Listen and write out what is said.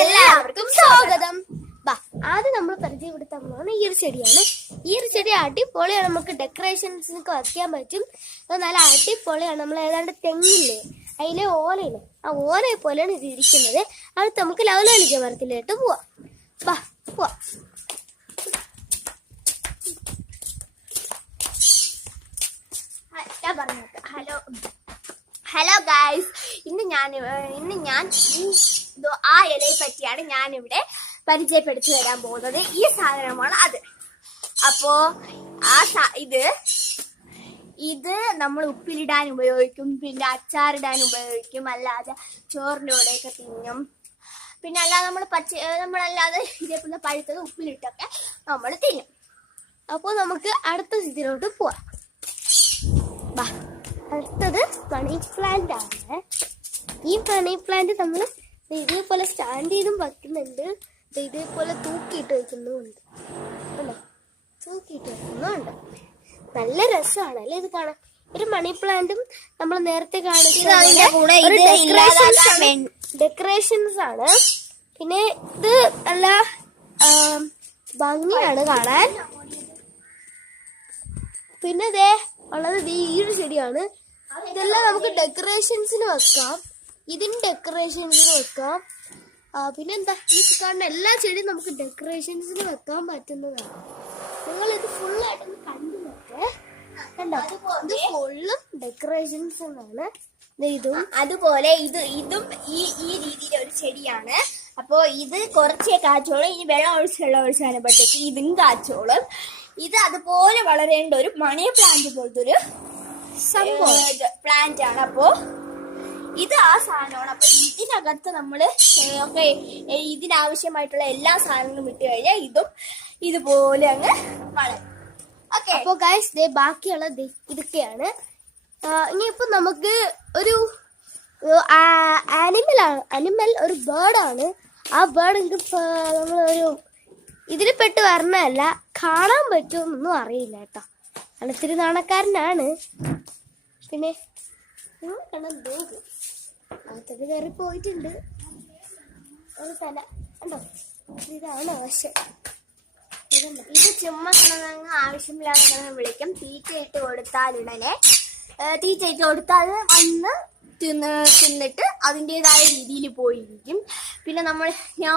എല്ലാവർക്കും സ്വാഗതം. ആദ്യം നമ്മൾ പരിചയപ്പെടുത്താൻ പോകുന്ന ഈ ഒരു ചെടിയാണ്. ഈ ഒരു ചെടി അടിപൊളിയാണ്, നമുക്ക് ഡെക്കറേഷൻസിനൊക്കെ വയ്ക്കാൻ പറ്റും. അത് നല്ല അടിപൊളിയാണ്. നമ്മൾ ഏതാണ്ട് തെങ്ങില്ലേ, അതിലെ ഓലയില്ലേ, ആ ഓലയെ പോലെയാണ് ഇത് ഇരിക്കുന്നത്. അത് നമുക്ക് ലവലോലിക്ക മരത്തിലോട്ട് പോവാം. ഹലോ ഗായ്സ്, ഇന്ന് ഞാൻ ആ ഇലയെ പറ്റിയാണ് ഞാനിവിടെ പരിചയപ്പെടുത്തി തരാൻ പോകുന്നത്. ഈ സാധനമാണ് അത്. അപ്പോ ഇത് നമ്മൾ ഉപ്പിലിടാൻ ഉപയോഗിക്കും, പിന്നെ അച്ചാറിടാൻ ഉപയോഗിക്കും, അല്ലാതെ ചോറിൻ്റെ കൂടെയൊക്കെ തിന്നും. പിന്നെ അല്ലാതെ നമ്മളല്ലാതെ ഇതേപോലെ പഴുത്തത് ഉപ്പിലിട്ടൊക്കെ നമ്മൾ തിന്നും. അപ്പോൾ നമുക്ക് അടുത്ത ഇതിലോട്ട് പോവാം. അടുത്തത് മണി പ്ലാന്റ് ആണ്. ഈ മണി പ്ലാന്റ് നമ്മൾ ഇതേപോലെ സ്റ്റാൻഡ് ചെയ്തും വയ്ക്കുന്നുണ്ട്, ഇതേപോലെ തൂക്കിയിട്ട് വയ്ക്കുന്നുമുണ്ട്. നല്ല രസമാണ് അല്ലേ ഇത് കാണാൻ. ഒരു മണി പ്ലാന്റും നമ്മൾ നേരത്തെ കാണിച്ച ഡെക്കറേഷൻസ് ആണ്. പിന്നെ ഇത് നല്ല ഭംഗിയാണ് കാണാൻ. പിന്നെ ഇതേ ഉള്ളത് ഈ ഒരു ചെടിയാണ്. ഇതെല്ലാം നമുക്ക് ഡെക്കറേഷൻസിന് വെക്കാം, ഇതിന് ഡെക്കറേഷൻസിന് വെക്കാം. പിന്നെന്താ, ഈ കാണുന്ന എല്ലാ ചെടിയും നമുക്ക് ഡെക്കറേഷൻസിന് വെക്കാൻ പറ്റുന്നതാണ്. നിങ്ങൾ ഇത് ഫുള്ളായിട്ടൊന്ന് കണ്ടു നോക്കേ. കണ്ടോ, ഇത് ഫുള്ളും ഡെക്കറേഷൻസ് ആണ്. ഇതും അതുപോലെ ഇതും ഈ രീതിയിലെ ഒരു ചെടിയാണ്. അപ്പോ ഇത് കുറച്ചേ കാച്ചോളും. ഇനി വെള്ളം ഒഴിച്ചാകുമ്പോഴത്തേക്ക് ഇതും കാച്ചോളും. ഇത് അതുപോലെ വളരേണ്ട ഒരു മണി പ്ലാന്റ് പോലത്തെ ഒരു പ്ലാന്റ് ആണ്. അപ്പോ ഇത് ആ സാധനമാണ്. അപ്പൊ ഇതിനകത്ത് നമ്മള് ഒക്കെ ഇതിനാവശ്യമായിട്ടുള്ള എല്ലാ സാധനങ്ങളും ഇട്ട് കഴിഞ്ഞാൽ ഇതും ഇതുപോലെ അങ്ങ് വളരും. ഓക്കെ, അപ്പൊ ഗൈസ് ബാക്കിയുള്ള ഇതൊക്കെയാണ്. ഇനിയിപ്പോ നമുക്ക് ഒരു അനിമൽ ഒരു ബേർഡാണ്. ആ ബേർഡ് നമ്മളൊരു ഇതിൽ പെട്ട് വരണല്ല, കാണാൻ പറ്റുമെന്നൊന്നും അറിയില്ല കേട്ടോ. അടുത്തൊരു നാണക്കാരനാണ്. പിന്നെ അകത്തൊക്കെ കയറി പോയിട്ടുണ്ട്. ഒരു തല ഉണ്ടോ, ഇതാണ് വശം. ഇത് ചുമ്മാ കിണങ്ങ് ആവശ്യമില്ലാതെ വിളിക്കും. തീറ്റ ഇട്ട് കൊടുത്താൽ വന്ന് തിന്നിട്ട് അതിൻ്റെതായ രീതിയിൽ പോയിരിക്കും. പിന്നെ ഞാൻ